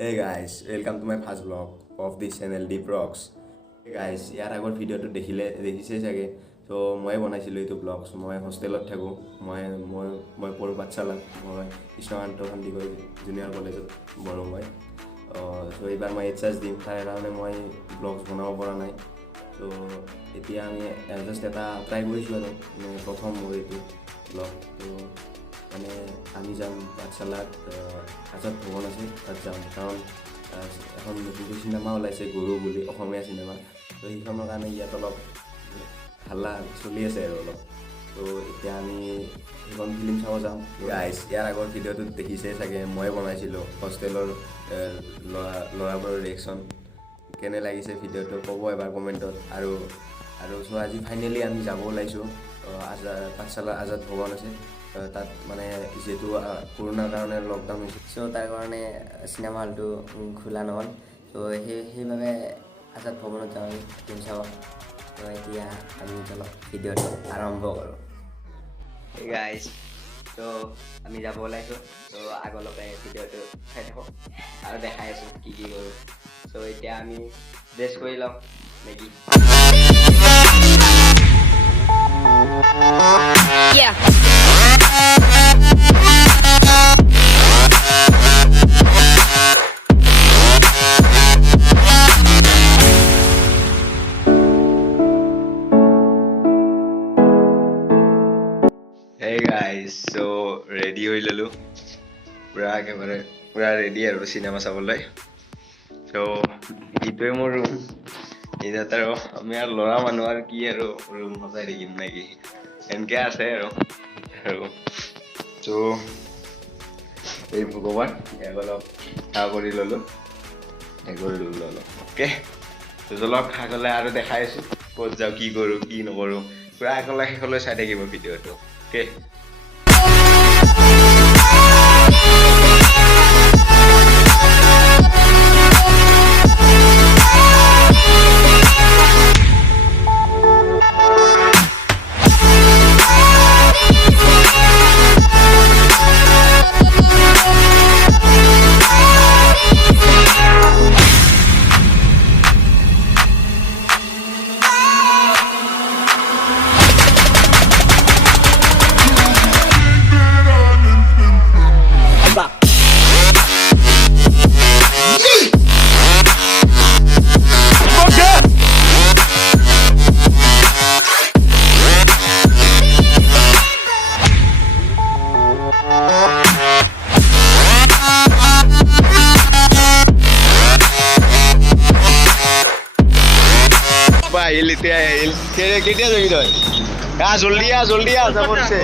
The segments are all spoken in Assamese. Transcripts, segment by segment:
Hey guys, welcome to my first vlog of this channel Deep Rocks. Hey guys, ইয়াৰ আগৰ ভিডিঅ'টো দেখিছে চাগে তো মই বনাইছিলোঁ এইটো ব্লগছ মই হোষ্টেলত থাকোঁ মই পঢ়োঁ পাঠশালাত মই কৃষ্ণকান্ত সন্দিকৈ জুনিয়ৰ কলেজত পঢ়োঁ মই চ' এইবাৰ মই এইচএছ দিম তাৰ কাৰণে মই ব্লগছ বনাব পৰা নাই তো এতিয়া আমি জাষ্ট এটা ট্ৰাই কৰিছোঁ আৰু প্ৰথম মোৰ এইটো ব্লগ তো মানে আমি যাম পাঠশালাত আজাদ ভৱন আছে তাত যাম কাৰণ এখন নতুনকৈ চিনেমা ওলাইছে গৰু বুলি অসমীয়া চিনেমা তো সেইখনৰ কাৰণে ইয়াত অলপ হাল্লা চলি আছে আৰু অলপ তো এতিয়া আমি সেইখন ফিল্ম চাব যাম গাইজ ইয়াৰ আগৰ ভিডিঅ'টোত দেখিছে চাগে মই বনাইছিলোঁ হোষ্টেলৰ ল'ৰাবোৰৰ ৰিয়েকশ্যন কেনে লাগিছে ভিডিঅ'টো ক'ব এবাৰ কমেণ্টত আৰু চ' আজি ফাইনেলি আমি যাব ওলাইছোঁ পাঠশালা আজাদ ভৱন আছে তাত মানে যেহেতু কৰোণাৰ কাৰণে লকডাউন হৈছে চ' তাৰ কাৰণে চিনেমা হলটো খোলা নহ'ল চ' সেইবাবে আজাদ ভৱনত যাওঁ ফিল্ম চাব ত' এতিয়া আমি অলপ ভিডিঅ'টো আৰম্ভ কৰোঁ গাইজ ত' আমি যাব ওলাইছোঁ ত' আগলৈকে ভিডিঅ'টো চাই থাকোঁ আৰু দেখাই আছোঁ কি কৰোঁ চ' এতিয়া আমি ড্ৰেছ কৰি লওঁ নেকি Yeah. Hey guys, so ready হৈ ললো পুৰা একেবাৰে পুৰা ৰেডি আৰু চিনেমা চাবলৈ so এইটোৱে মোৰ ৰুম ইয়াত আৰু আমি আৰু ল'ৰা মানুহ আৰু কি আৰু ৰুম সজাই দেখিম নেকি এনেকৈ আছে আৰু তো এই ভগৱান ইয়াক অলপ খা কৰি ল'লোঁ অ'কে তো জলক খা গ'লে আৰু দেখাই আছোঁ ক'ত যাওঁ কি কৰোঁ কি নকৰোঁ পুৰা আগলৈ শেষলৈ চাই থাকিব ভিডিঅ'টো অ'কে কেতিয়া যাবি তই জলদি যাব দিছে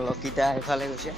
লকিতা এফালে গৈছে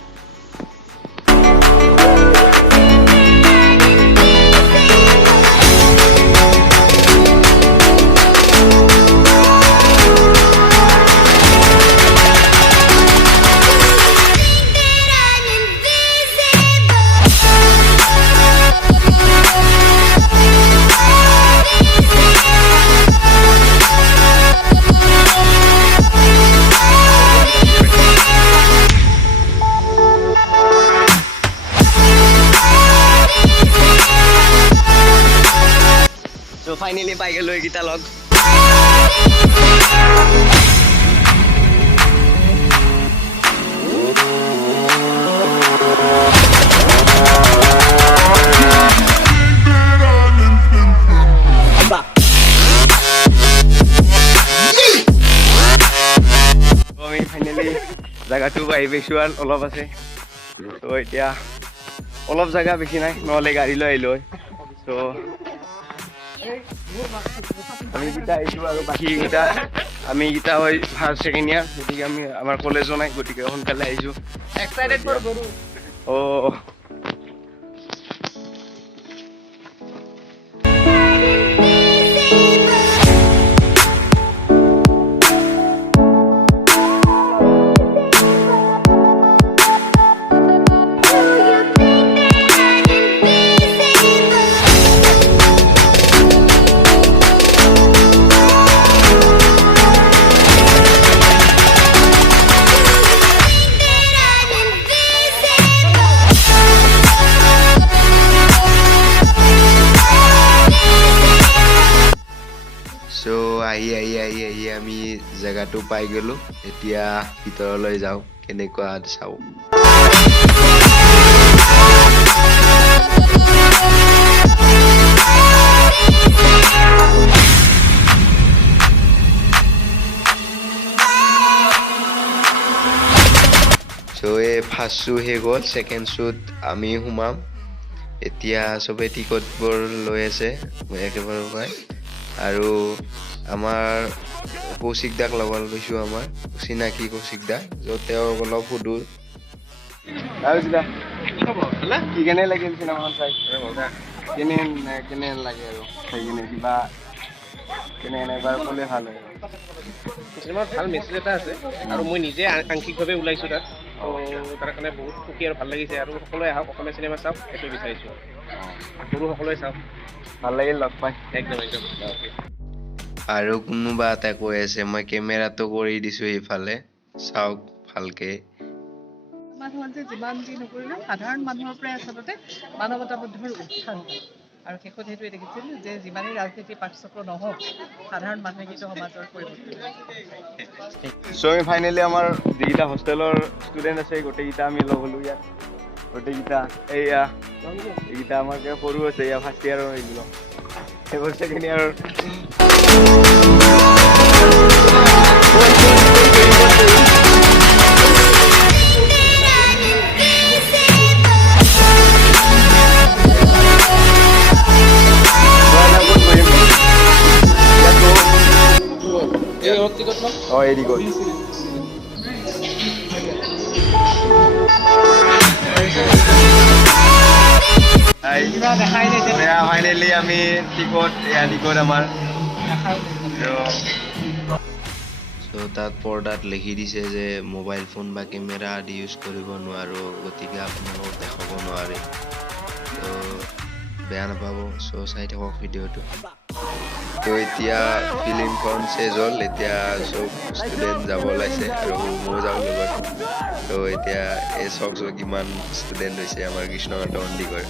ফাইনেলি পাই গ'লো এইকেইটা লগ আমি ফাইনেলি জেগাটো পাই পাইছোঁ আৰু অলপ আছে তো এতিয়া অলপ জেগা বেছি নাই নহ'লে গাড়ী লৈ আহিলোঁ হয় তো আমি গীতা আহিছোঁ আৰু বাকীকেইটা আমি গীতা হয় ফাৰ্ষ্ট ছেকেণ্ড ইয়াৰ গতিকে আমি আমাৰ কলেজো নাই গতিকে সোনকালে আহিছোঁ অঁ আহি আমি জেগাটো পাই গ'লো এতিয়া ভিতৰলৈ যাওঁ কেনেকুৱা চাওঁ So ফাৰ্ষ্ট শ্বু হে গ'ল ছেকেণ্ড শ্বুত আমি সোমাম এতিয়া চবে টিকটবোৰ লৈ আছে একেবাৰে পাই আৰু আমাৰ কৌশিক দাক লগত গৈছোঁ আমাৰ চিনাকি কৌশিক দা য'ত তেওঁক অলপ সুধো কি কেনে লাগিল চিনেমাখন চাই কেনে লাগে আৰু চাই কিনে কিবা কেনে এবাৰ ক'লে ভাল হয় চিনেমাত ভাল মেছেজ এটা আছে আৰু মই নিজে আংশিকভাৱে ওলাইছোঁ তাত তাৰ কাৰণে বহুত সুখী আৰু ভাল লাগিছে আৰু সকলোৱে আহক অসমীয়া চিনেমা চাওক সেইটো বিচাৰিছোঁ সৰু সকলোৱে চাওক ভাল লাগিল লগ পাই একদম আৰু কোনোবা এটা কৈ আছে মই কেমেৰাটো কৰি দিছোঁ এইফালে চাওক ভালকে মানুহৰ যে যিমান যি নকৰিলেও সাধাৰণ মানুহৰ পৰাই আচলতে মানৱতাবোধৰ উত্থান হয় আৰু শেষত সেইটোৱে দেখিছিল যে যিমানেই ৰাজনীতিৰ পাঠচক্ৰ নহওক সাধাৰণ মানুহে কিন্তু সমাজৰ পৰিৱৰ্তন চ' আমি ফাইনেলি আমাৰ যিকেইটা হোষ্টেলৰ ষ্টুডেণ্ট আছে গোটেইকেইটা আমি লগ হ'লোঁ ইয়াত গোটেইকেইটা এইকেইটা আমাৰ সৰু আছে এয়া ফাৰ্ষ্ট ইয়াৰৰ এইগুলো সেইবোৰ ছেকেণ্ড ইয়াৰৰ এৰি গ'ল ফাইনেলি আমি টিকট আমাৰ তাত পৰ্দাত লিখি দিছে যে মোবাইল ফোন বা কেমেৰা আদি ইউজ কৰিব নোৱাৰোঁ গতিকে আপোনালোকক দেখাব নোৱাৰে তো বেয়া নাপাব চ' চাই থাকক ভিডিঅ'টো তো এতিয়া ফিল্মখন চেজ হ'ল এতিয়া চব ষ্টুডেণ্ট যাব ওলাইছে আৰু মই যাওঁ লগত তো এতিয়া এই চক কিমান ষ্টুডেণ্ট হৈছে আমাৰ কৃষ্ণকান্ত সন্দিকৈ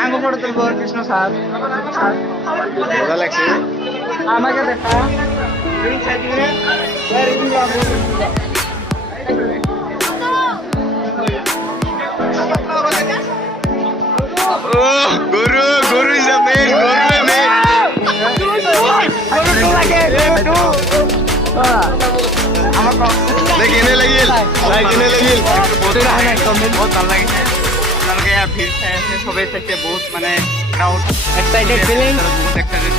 আঙ্গ ফটো তুলব কৃষ্ণ স্যার মজা লাগছে আমাকে দেখা Garu is the main. কেনে লাগিল বহুত ভাল লাগিছে আপোনালোকে ইয়াৰ ভিৰ চাই আছে চবেই চাইছে বহুত মানে ক্ৰাউড এক্সাইটেড ফিলিং বহুত এক্সাইটেড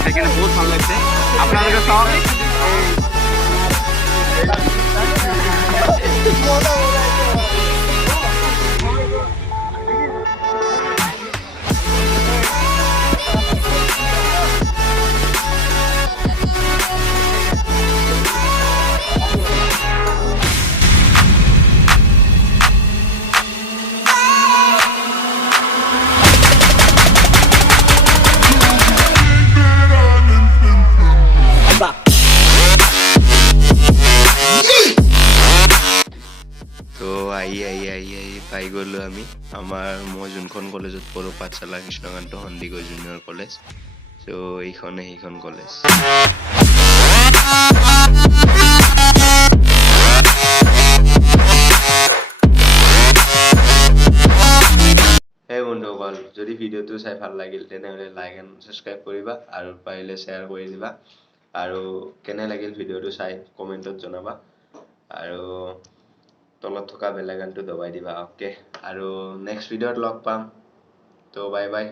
সেইকাৰণে বহুত ভাল লাগিছে আপোনালোকে চাওক পাই গ'লোঁ আমি আমাৰ মই যোনখন কলেজত পঢ়োঁ পাঠশালা কৃষ্ণকান্ত সন্দিকৈ জুনিয়ৰ কলেজ চ' এইখনে সেইখন কলেজ সেই বন্ধুসকল যদি ভিডিঅ'টো চাই ভাল লাগিল তেনেহ'লে লাইক এণ্ড ছাবস্ক্ৰাইব কৰিবা আৰু পাৰিলে শ্বেয়াৰ কৰি দিবা আৰু কেনে লাগিল ভিডিঅ'টো চাই কমেণ্টত জনাবা আৰু তলত থকা বেল আইকনটো দবাই দিবা অ'কে আৰু নেক্সট ভিডিঅ'ত লগ পাম তো বাই বাই